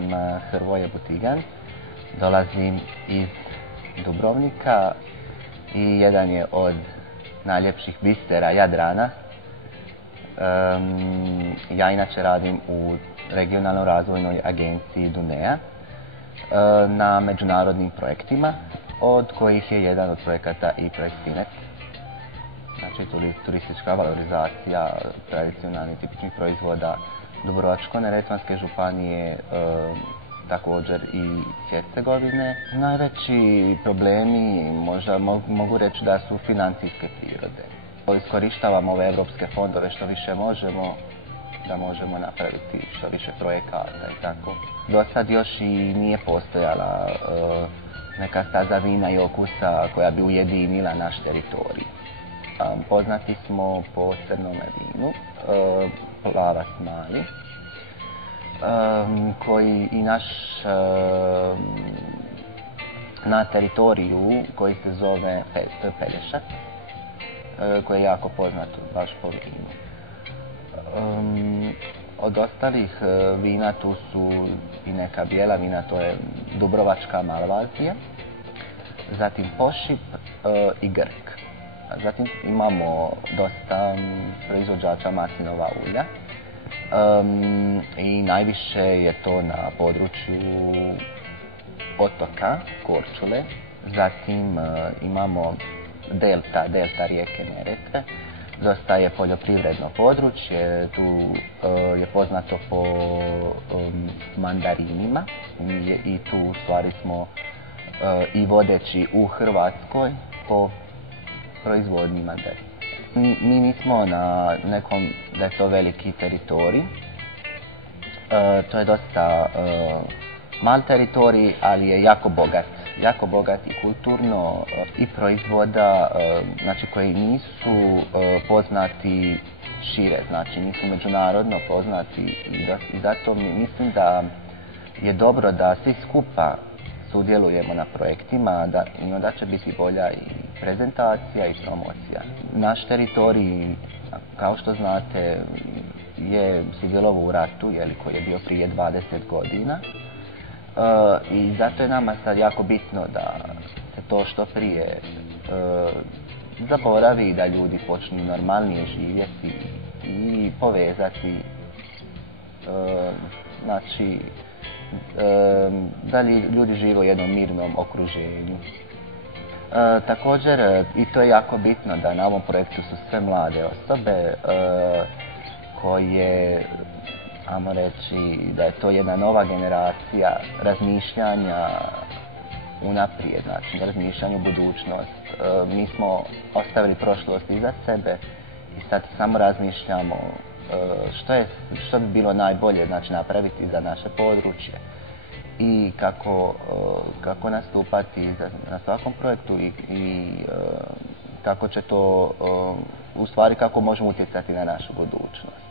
sam Hrvoje Butigan, dolazim iz Dubrovnika i jedan je od najljepših bisera Jadrana. Ja inače radim u regionalnoj razvojnoj agenciji Dunea na međunarodnim projektima, od kojih je jedan od projekata i projekt Finet. Znači turistička valorizacija tradicionalnih tipičnih proizvoda Dubrovačko-neretvanske županije, također i Hercegovine. Najveći problemi možda mogu reći da su financijske prirode. Iskorištavamo ove evropske fondove što više možemo, da možemo napraviti što više projekata i tako. Do sad još i nije postojala neka staza vina i okusa koja bi ujedinila naš teritorij. Poznati smo po crnome vinu, Plavac Mali, koji i naš na teritoriju koji se zove Pelješac, koji je jako poznat baš po vinu. Od ostalih vina tu su i neka bijela vina, to je Dubrovačka Malvazija, zatim Pošip i Grk. Zatim imamo dosta proizvođača maslinova ulja i najviše je to na području otoka Korčule. Zatim imamo delta rijeke Neretve. Dosta je poljoprivredno područje, tu je poznato po mandarinima i tu u stvari smo i vodeći u Hrvatskoj po proizvodnji mandarina. Mi nismo na nekom da je to veliki teritorij, to je dosta mal teritorij, ali je jako bogat i kulturno i proizvoda, znači koji nisu poznati šire, znači nisu međunarodno poznati i zato mislim da je dobro da svi skupa sudjelujemo na projektima i onda će biti bolja i prezentacija i promocija. Naš teritorij, kao što znate, je sudjelovao u ratu koji je bio prije 20 godina. I zato je nama sad jako bitno da se to što prije zaboravi i da ljudi počnu normalnije živjeti i povezati, znači da ljudi žive u jednom mirnom okruženju. Također, i to je jako bitno da na ovom projektu su sve mlade osobe koje, ajmo reći, da je to jedna nova generacija razmišljanja unaprijed, znači razmišljanja u budućnost. Mi smo ostavili prošlost iza sebe i sad samo razmišljamo što bi bilo najbolje, znači, napraviti za naše područje i kako nastupati na svakom projektu i kako će to, u stvari kako možemo utjecati na našu budućnost.